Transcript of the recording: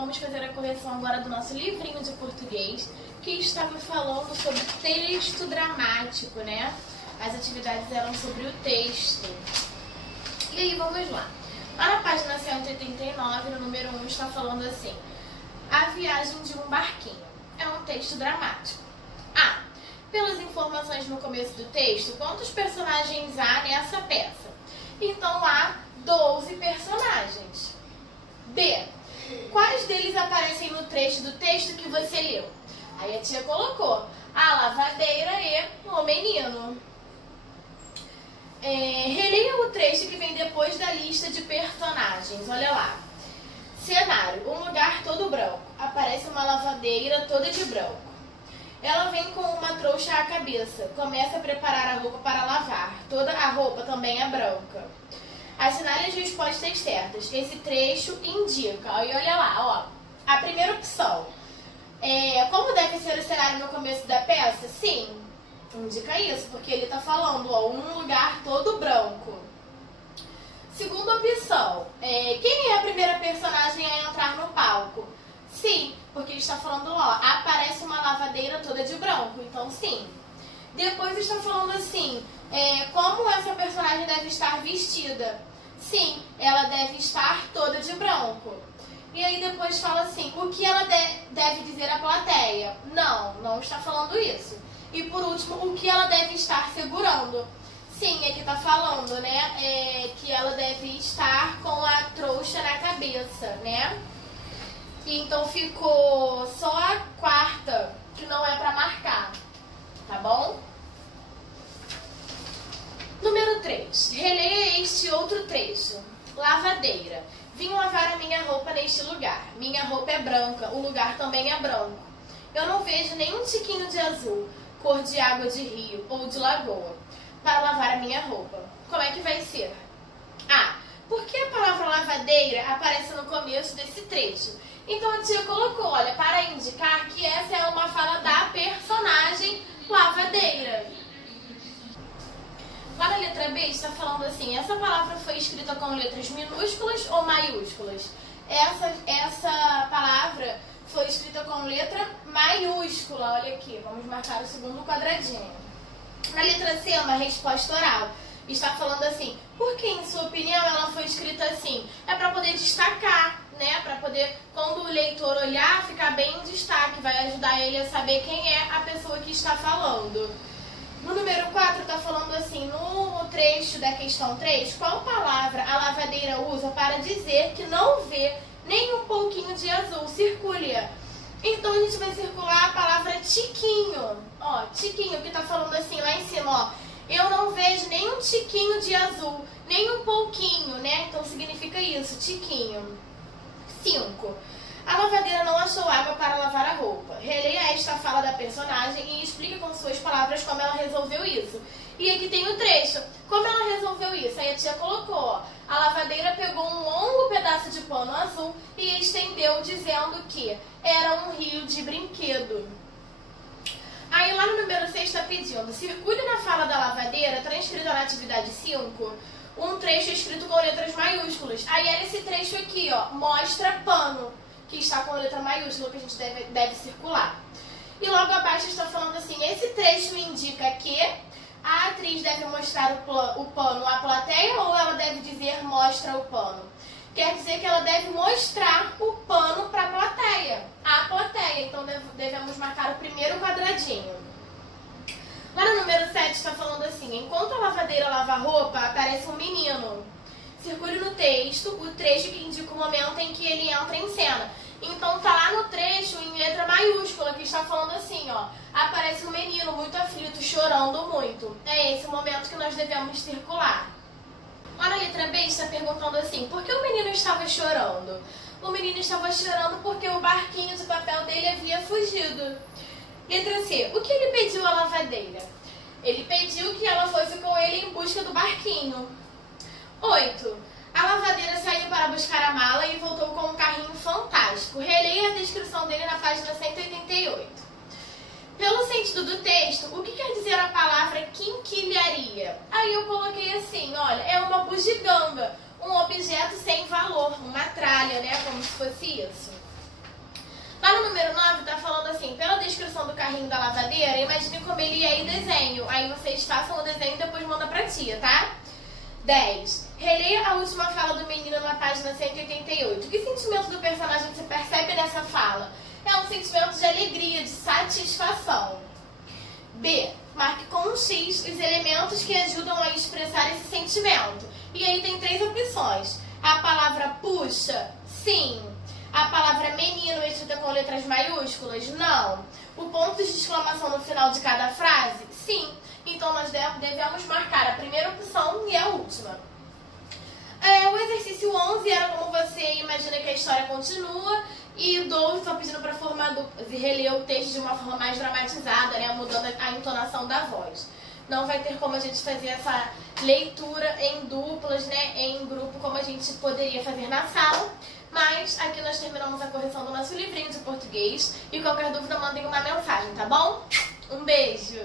Vamos fazer a correção agora do nosso livrinho de português, que estava falando sobre texto dramático, né? As atividades eram sobre o texto. E aí, vamos lá. Lá na página 189, no número 1, está falando assim: A viagem de um barquinho. É um texto dramático. A. Pelas informações no começo do texto, quantos personagens há nessa peça? Então, há 12 personagens. B. Quais deles aparecem no trecho do texto que você leu? Aí a tia colocou a lavadeira e o menino. Releia o trecho que vem depois da lista de personagens. Olha lá. Cenário: um lugar todo branco. Aparece uma lavadeira toda de branco. Ela vem com uma trouxa à cabeça. Começa a preparar a roupa para lavar. Toda a roupa também é branca. Assinale as respostas certas. Esse trecho indica. E olha lá, ó. A primeira opção. Como deve ser o cenário no começo da peça? Sim, indica isso, porque ele está falando, ó, um lugar todo branco. Segunda opção. Quem é a primeira personagem a entrar no palco? Sim, porque ele está falando, ó, aparece uma lavadeira toda de branco. Então, sim. Depois está falando assim, como essa personagem deve estar vestida? Sim, ela deve estar toda de branco. E aí depois fala assim, o que ela deve dizer à plateia? Não está falando isso. E por último, o que ela deve estar segurando? Sim, aqui está falando, né, que ela deve estar com a trouxa na cabeça, né? E então ficou só a quarta, que não é para marcar, tá bom? Número 3. Releia este outro trecho. Lavadeira. Vim lavar a minha roupa neste lugar. Minha roupa é branca, o lugar também é branco. Eu não vejo nenhum tiquinho de azul, cor de água de rio ou de lagoa, para lavar a minha roupa. Como é que vai ser? A. Por que a palavra lavadeira aparece no começo desse trecho? Então a tia colocou, olha, para indicar que essa é uma fala da personagem lavadeira. Lá na letra B está falando assim, essa palavra foi escrita com letras minúsculas ou maiúsculas? Essa palavra foi escrita com letra maiúscula, olha aqui, vamos marcar o segundo quadradinho. Na letra C, uma resposta oral. Está falando assim, por que, em sua opinião, ela foi escrita assim? É para poder destacar, né? Para poder, quando o leitor olhar, ficar bem em destaque, vai ajudar ele a saber quem é a pessoa que está falando. No número 4 está falando assim, no trecho da questão 3, qual palavra a lavadeira usa para dizer que não vê nem um pouquinho de azul? Circule-a. Então a gente vai circular a palavra tiquinho. Ó, tiquinho, que está falando assim lá em cima, ó. Eu não vejo nem um tiquinho de azul, nem um pouquinho, né? Então significa isso, tiquinho. 5. A lavadeira não achou água para lavar a roupa. Releia esta fala da personagem e explica com suas palavras como ela resolveu isso. E aqui tem o trecho. Como ela resolveu isso? Aí a tia colocou, ó, a lavadeira pegou um longo pedaço de pano azul e estendeu, dizendo que era um rio de brinquedo. Aí lá no número 6 está pedindo, circule na fala da lavadeira, transcrita na atividade 5, um trecho escrito com letras maiúsculas. Aí era esse trecho aqui, ó, mostra pano, que está com a letra maiúscula, que a gente deve circular. E logo abaixo está falando assim, esse trecho indica que a atriz deve mostrar o pano à plateia ou ela deve dizer mostra o pano? Quer dizer que ela deve mostrar o pano para a plateia. Então devemos marcar o primeiro quadradinho. Lá no número 7 está falando assim, enquanto a lavadeira lava a roupa, aparece um menino. Circule no texto o trecho que indica o momento em que ele entra em cena. Então tá lá no trecho em letra maiúscula que está falando assim, ó, aparece um menino muito aflito, chorando muito. É esse o momento que nós devemos circular. Lá na letra B está perguntando assim, por que o menino estava chorando? O menino estava chorando porque o barquinho de papel dele havia fugido. Letra C, o que ele pediu à lavadeira? Ele pediu que ela fosse com ele em busca do barquinho. 8. A lavadeira saiu para buscar a mala e voltou com um carrinho fantástico. Releia a descrição dele na página 188. Pelo sentido do texto, o que quer dizer a palavra quinquilharia? Aí eu coloquei assim, olha, é uma bugiganga, um objeto sem valor, uma tralha, né, como se fosse isso. Lá no número 9 tá falando assim, pela descrição do carrinho da lavadeira, imagine como ele é em desenho. Aí vocês façam o desenho e depois mandam pra tia, tá? 10. Releia a última fala do menino na página 188. Que sentimento do personagem se percebe nessa fala? É um sentimento de alegria, de satisfação. B. Marque com um X os elementos que ajudam a expressar esse sentimento. E aí tem 3 opções. A palavra puxa, sim. A palavra menino escrita com letras maiúsculas, não. O ponto de exclamação no final de cada frase, sim. Então nós devemos marcar a primeira opção e a última. O exercício 11 era como você imagina que a história continua. E o 12 estou pedindo para formar duplas e reler o texto de uma forma mais dramatizada, né, mudando a entonação da voz. Não vai ter como a gente fazer essa leitura em duplas, né, em grupo, como a gente poderia fazer na sala. Mas aqui nós terminamos a correção do nosso livrinho de português. E qualquer dúvida, mandem uma mensagem, tá bom? Um beijo!